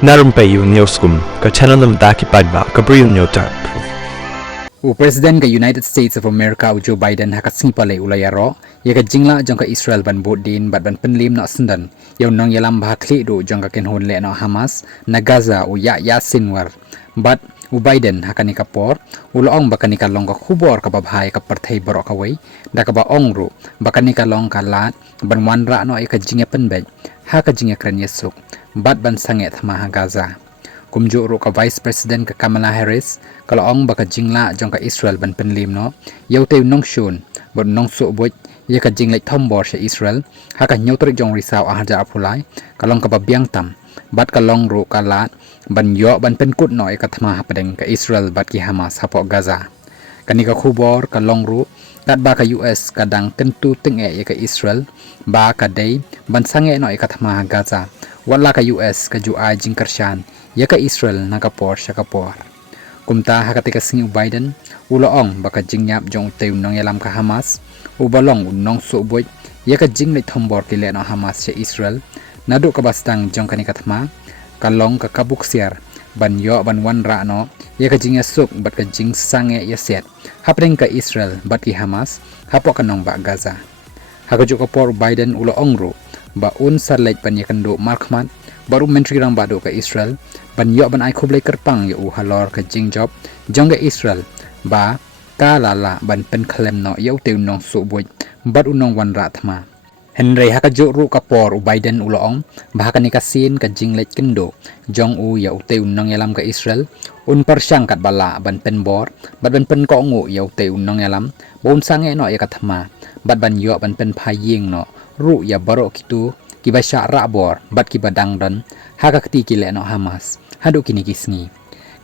Narumpayu Newskum, ka channel nam daki padba, ka Brill Newtarp. President ka United States of America Joe Biden hakatsingpalay ulayaro, yaga jingla jong ka Israel ban bodin bat ban penlim na sendan, yaw nang yalam bahakli do jong ka kenhon le na Hamas, na Gaza u yasinwar, bat Biden hakani kapor, uloong bakani kalong ka kubor ka babhay ka partay borok away, da ka ba ongru, bakani kalong ka lat, ban wanra no ay ka jingya penbej, haka jingya kran yesuk, bat ban sanget maha Gaza. Kumjo ro ka Vice President ka Kamala Harris kalaong baka jingla jong ka Israel ban penlim no yaw tayo nong shun bon nong suboy ya ka jinglay tombor sa Israel haka nyotrik jong risaw aharja apulay kalong ka babyang tam bat kalong ro kalat ban yo ban penkut no ikathma hapadeng ka Israel bat ki Hamas hapo Gaza kani ka khubor kalong ro kat ba ka US kadang tentu tenge ya ka Israel ba ka day ban sange no ikathma Gaza wala ka US ka juay jingkarsyan ya ka Israel nakapor siya kapor. Kumta hakati kasing Biden, uloong baka jingyap jong tayo nang yalam ka Hamas, ubalong unong suboy, ya ka jinglay tombor kile no Hamas siya Israel, nado ka bastang jong kanikatma, kalong ka kabuksiar, banyo ban wanra no, ya ka jingya suk bat ka jing sange ya set, hapring ka Israel bat ki Hamas, hapo ka nong ba Gaza. Hakajuk kapor Biden uloong ro, ba un sarlait pan yakando markmat, baru menteri rang bado ke Israel ban yo ban ai khoblai kerpang yo halor ke jingjob jongga Israel ba kalala ban pen khlem no yo teu nong suboy bat unong wan rathma Henry hakajo ru kapor Biden uloong ba ka nikasin ka jinglait kendo jong u yo teu nong yalam ke Israel un persyang kat bala ban pen bor bat ban pen ko ngu yo teu nong yalam bon sange no ya kathma bat ban yo ban pen phaying no ru ya baro kitu kiba sya rabor bat kiba dangdan haka kti kile no Hamas hadu kini kisngi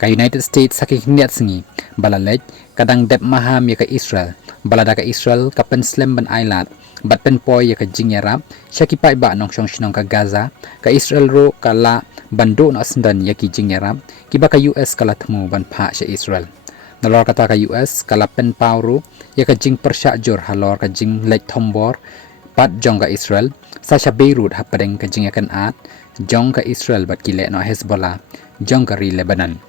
ka United States sakik niat singi balalej kadang dep maham ya ka Israel balada ka Israel ka pen slem ban island bat pen poy ya ka jingyarap sya kipai ba nong syong shinong ka Gaza ka Israel ro kala bando no asndan ya ki jingyarap kiba ka US kala temu ban pha sya Israel nalor kata ka US kala pen pauru ya ka jing persya jur halor ka jing lej tombor pat jong ka Israel Sasha Beirut hapadeng ka jingakan at jong ka Israel bat kile no Hezbollah jong ka ri Lebanon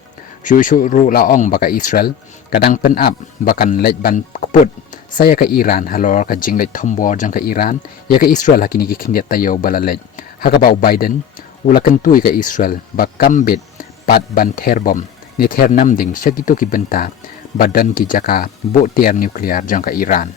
shu ru laong baka Israel kadang pen up bakan lej ban kuput saya ka Iran halor ka jing lej tombor jong ka Iran ya ka Israel hakini ki kindiat tayo balalej haka ba Biden ula kentui ka Israel bakambit pat ban terbom ni ter namding syakito ki benta badan ki jaka bo tier nuklear jong ka Iran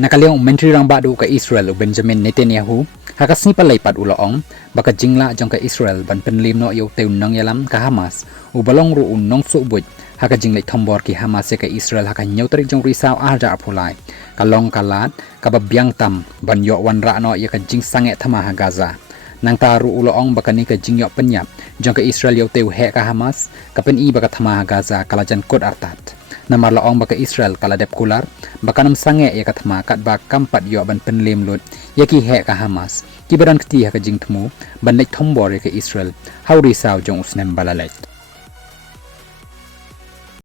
nakaliang menteri rang badu ka Israel Benjamin Netanyahu hakasni palay pat uloong baka jingla jong ka Israel ban penlim no yo teu nang yalam ka Hamas ubalong ru unong suboy haka jinglay tombor ki Hamas ka Israel haka nyotrik jong risaw arja apulay kalong kalat kababyang tam ban yo wanra no ya ka jing sange thama ha Gaza nang taru uloong baka ni ka jing yo penyap jong ka Israel yo teu he ka Hamas kapen i baka thama ha Gaza kalajan kod artat namar laong baka Israel kala dep kular baka nam sange ya kathma kat ba kampat yo ban penlim lut ya ki he ka Hamas ki badan kti ha ka jing thmu ban lek thombor ya ka Israel hauri saw jong usnem balalait